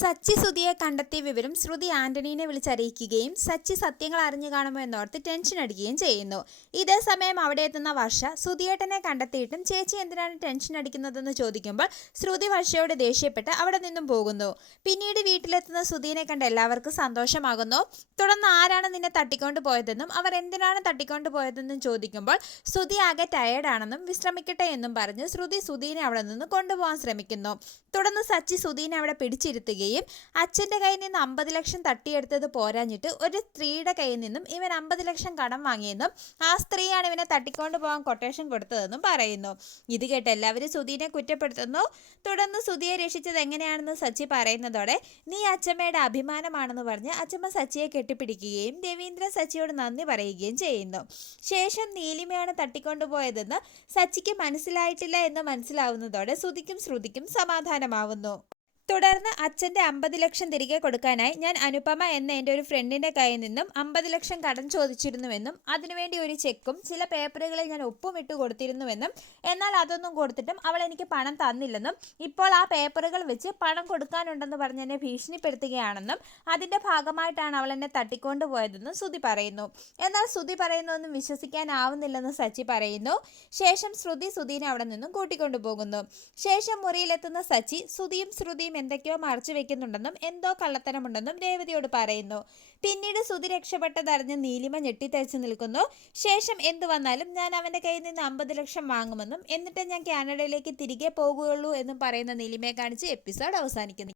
സച്ചി സുധിയെ കണ്ടെത്തിയ വിവരം ശ്രുതി ആന്റണീനെ വിളിച്ചറിയിക്കുകയും സച്ചി സത്യങ്ങൾ അറിഞ്ഞു കാണുമോ എന്നോർത്ത് ടെൻഷൻ അടിക്കുകയും ചെയ്യുന്നു. ഇതേ സമയം അവിടെ എത്തുന്ന വർഷ സുധിയേട്ടനെ കണ്ടെത്തിയിട്ടും ചേച്ചി എന്തിനാണ് ടെൻഷൻ അടിക്കുന്നതെന്ന് ചോദിക്കുമ്പോൾ ശ്രുതി വർഷയോട് ദേഷ്യപ്പെട്ട് അവിടെ നിന്നും പോകുന്നു. പിന്നീട് വീട്ടിലെത്തുന്ന സുധീനെ കണ്ട് എല്ലാവർക്കും സന്തോഷമാകുന്നു. തുടർന്ന് ആരാണ് നിന്നെ തട്ടിക്കൊണ്ട് പോയതെന്നും അവർ എന്തിനാണ് തട്ടിക്കൊണ്ട് പോയതെന്നും ചോദിക്കുമ്പോൾ ശ്രുതി ആകെ ടയേർഡാണെന്നും വിശ്രമിക്കട്ടെ എന്നും പറഞ്ഞ് ശ്രുതി സുധീനെ അവിടെ നിന്ന് കൊണ്ടുപോകാൻ ശ്രമിക്കുന്നു. തുടർന്ന് സച്ചി സുധീനെ അവിടെ പിടിച്ചിരുത്തുകയും അച്ഛന്റെ കയ്യിൽ നിന്ന് അമ്പത് ലക്ഷം തട്ടിയെടുത്തത് പോരാഞ്ഞിട്ട് ഒരു സ്ത്രീയുടെ കയ്യിൽ നിന്നും ഇവൻ അമ്പത് ലക്ഷം കടം വാങ്ങിയെന്നും ആ സ്ത്രീയാണ് ഇവനെ തട്ടിക്കൊണ്ട് പോകാൻ കൊട്ടേഷൻ കൊടുത്തതെന്നും പറയുന്നു. ഇത് കേട്ട് എല്ലാവരും സുധീനെ കുറ്റപ്പെടുത്തുന്നു. തുടർന്ന് സുധിയെ രക്ഷിച്ചത് എങ്ങനെയാണെന്ന് സച്ചി പറയുന്നതോടെ നീ അച്ഛമ്മയുടെ അഭിമാനമാണെന്ന് പറഞ്ഞ് അച്ഛമ്മ സച്ചിയെ കെട്ടിപ്പിടിക്കുകയും രവീന്ദ്രൻ സച്ചിയോട് നന്ദി പറയുകയും ചെയ്യുന്നു. ശേഷം നീലിമയാണ് തട്ടിക്കൊണ്ടുപോയതെന്ന് സച്ചിക്ക് മനസ്സിലായിട്ടില്ല എന്ന് മനസ്സിലാവുന്നതോടെ ശ്രുതിക്കും ശ്രുതിക്കും സമാധാനമാവുന്നു. തുടർന്ന് അച്ഛന്റെ അമ്പത് ലക്ഷം തിരികെ കൊടുക്കാനായി ഞാൻ അനുപമ എന്ന എന്റെ ഒരു ഫ്രണ്ടിന്റെ കയ്യിൽ നിന്നും അമ്പത് ലക്ഷം കടം ചോദിച്ചിരുന്നുവെന്നും അതിനുവേണ്ടി ഒരു ചെക്കും ചില പേപ്പറുകളിൽ ഞാൻ ഒപ്പുമിട്ട് കൊടുത്തിരുന്നുവെന്നും എന്നാൽ അതൊന്നും കൊടുത്തിട്ടും അവൾ എനിക്ക് പണം തന്നില്ലെന്നും ഇപ്പോൾ ആ പേപ്പറുകൾ വെച്ച് പണം കൊടുക്കാനുണ്ടെന്ന് പറഞ്ഞ് എന്നെ ഭീഷണിപ്പെടുത്തുകയാണെന്നും അതിന്റെ ഭാഗമായിട്ടാണ് അവൾ എന്നെ തട്ടിക്കൊണ്ടു പോയതെന്നും ശ്രുതി പറയുന്നു. എന്നാൽ ശ്രുതി പറയുന്നതൊന്നും വിശ്വസിക്കാനാവുന്നില്ലെന്ന് സച്ചി പറയുന്നു. ശേഷം ശ്രുതി സുധീനെ അവിടെ നിന്നും കൂട്ടിക്കൊണ്ടു പോകുന്നു ശേഷം മുറിയിലെത്തുന്ന സച്ചി സുധിയും ശ്രുതിയും ശ്രുതിയും എന്തൊക്കെയോ മറച്ചു വെക്കുന്നുണ്ടെന്നും എന്തോ കള്ളത്തരമുണ്ടെന്നും രേവതിയോട് പറയുന്നു. പിന്നീട് സുധി രക്ഷപ്പെട്ടതറിഞ്ഞ് നീലിമ ഞെട്ടിത്തരിച്ചു നിൽക്കുന്നു. ശേഷം എന്തു വന്നാലും ഞാൻ അവന്റെ കയ്യിൽ നിന്ന് അമ്പത് ലക്ഷം വാങ്ങുമെന്നും എന്നിട്ട് ഞാൻ കാനഡയിലേക്ക് തിരികെ പോകുകയുള്ളൂ എന്നും പറയുന്ന നീലിമയെ കാണിച്ച് എപ്പിസോഡ് അവസാനിക്കുന്നു.